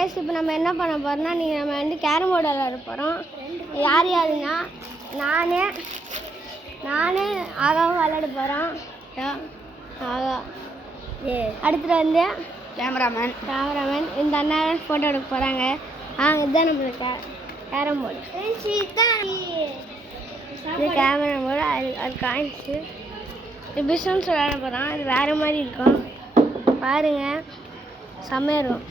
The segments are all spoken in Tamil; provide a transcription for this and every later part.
கைஸ் இப்போ நம்ம என்ன பண்ண போகிறோம்னா நம்ம வந்து கேரம் போர்டு விளையாட போகிறோம். யார் யாருன்னா நான் ஆகாவும் விளையாட போகிறோம். ஆகா அடுத்துட்டு வந்து கேமராமேன் இந்த அண்ணன் ஃபோட்டோ எடுக்க போகிறாங்க. இதுதான் நம்மளுக்கு கேரம் போர்டு. இது கேமரா போர்டு. அது காய்ச்சி இது பிஸ்னஸ் விளையாட போகிறோம். அது வேறு மாதிரி இருக்கும் பாருங்கள், செம்மையாக இருக்கும்.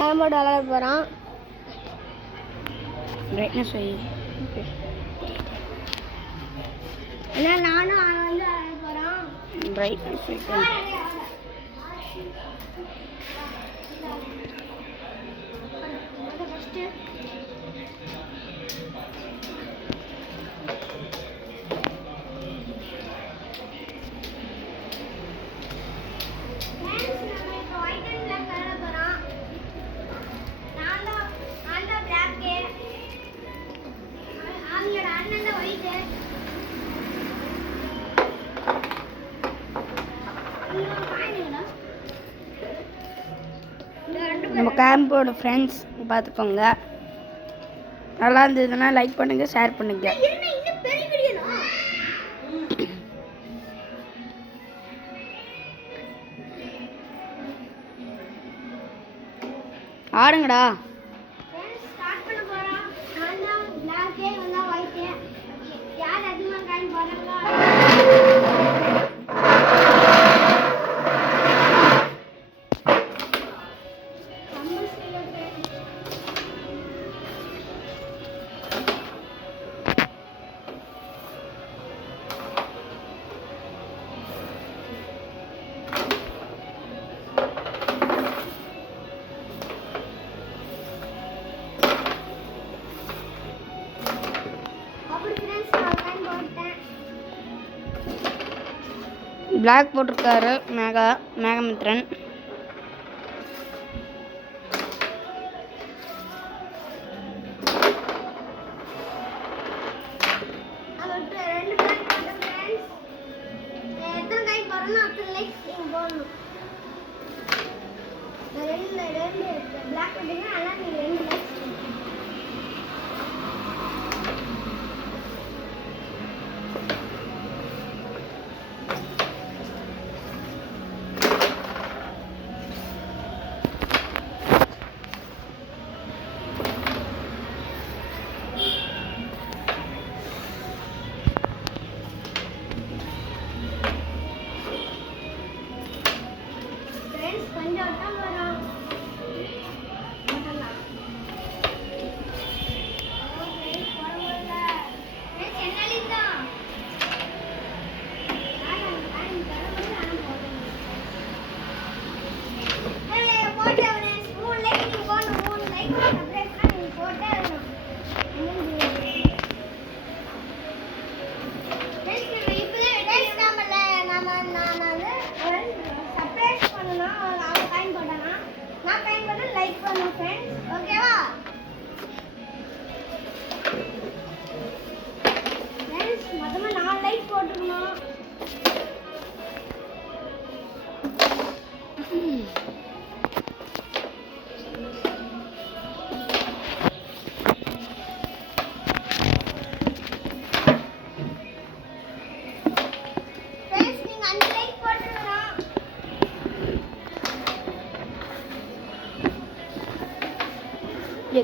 கேரம் போர்டு விளையாட போகிறோம். பிரைட்னஸ் ஏன்னா நானும் வந்து விளையாட போகிறோம். பிரைட்னஸ் நம்ம கேரம் போர்டு ஃப்ரெண்ட்ஸ் பார்த்துக்கோங்க. நல்லா இருந்ததுன்னா லைக் பண்ணுங்கள், ஷேர் பண்ணுங்கள். ஆடுங்கடா. பிளாக் போட்டிருக்காரு மேகமித்ரன்.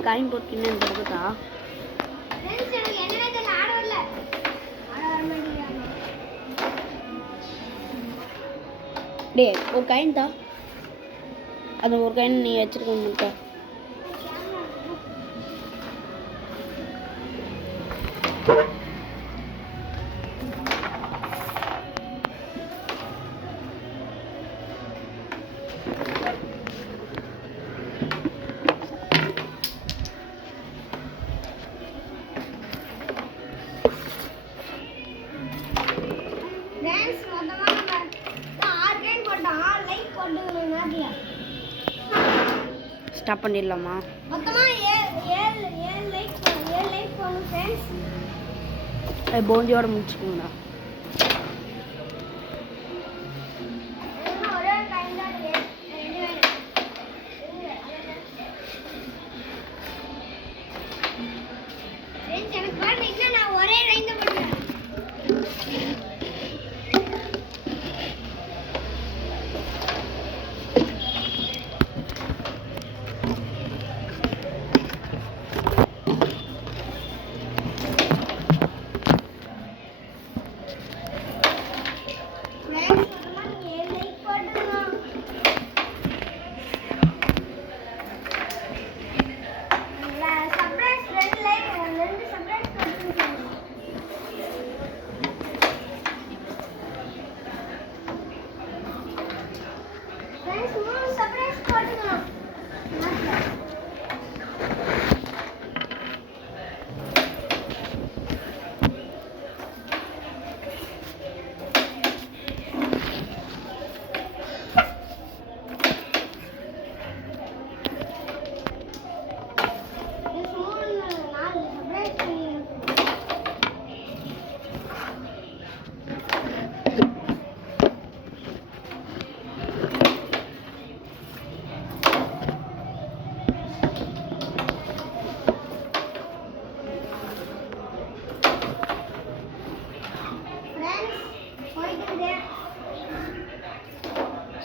காயின் போட்டுன்னு இருக்குதா? டே ஒரு காயின் தான், அது ஒரு காயின் நீ வச்சிருக்க மாட்டா. ஸ்டாப் பண்ணிடலாமா? மொத்தமாக 7 லைக் பண்ணு ஃப்ரெண்ட்ஸ். போந்தியோட முடிச்சுக்கோங்கண்ணா. ஒரே லைன் தான் பண்ணுறேன்.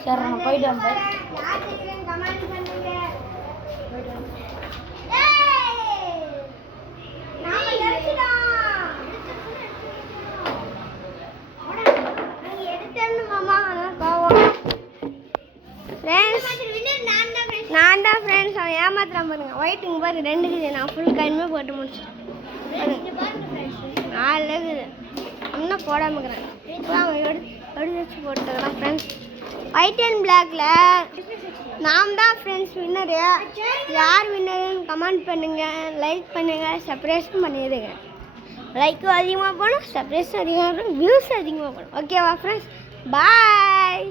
சரி நான் போயிட்டு வந்தேன். நான் தான் ஃப்ரெண்ட்ஸ் அவன் ஏமாத்துறான் பாருங்க. ஒயிட்டுங்க பாருங்க 2 இருக்குது. நான் ஃபுல் கைமே போட்டு முடிச்சிட்டேன். 4 இருக்குது. இன்னும் போடாமல் இருக்கிறேன். இப்போ அவன் எடுத்து போட்டுக்கிறான் ஃப்ரெண்ட்ஸ். ஒயிட் அண்ட் பிளாக்ல நாம் தான் ஃப்ரெண்ட்ஸ் வின்னரு. யார் வின்னருன்னு கமெண்ட் பண்ணுங்கள், லைக் பண்ணுங்கள், சப்ஸ்கிரைப் பண்ணிடுங்க. லைக்கும் அதிகமாக போகணும், சப்ஸ்கிரைப் அதிகமாக போகணும், வியூஸ் அதிகமாக போகணும். ஓகேவா ஃப்ரெண்ட்ஸ்? பாய்.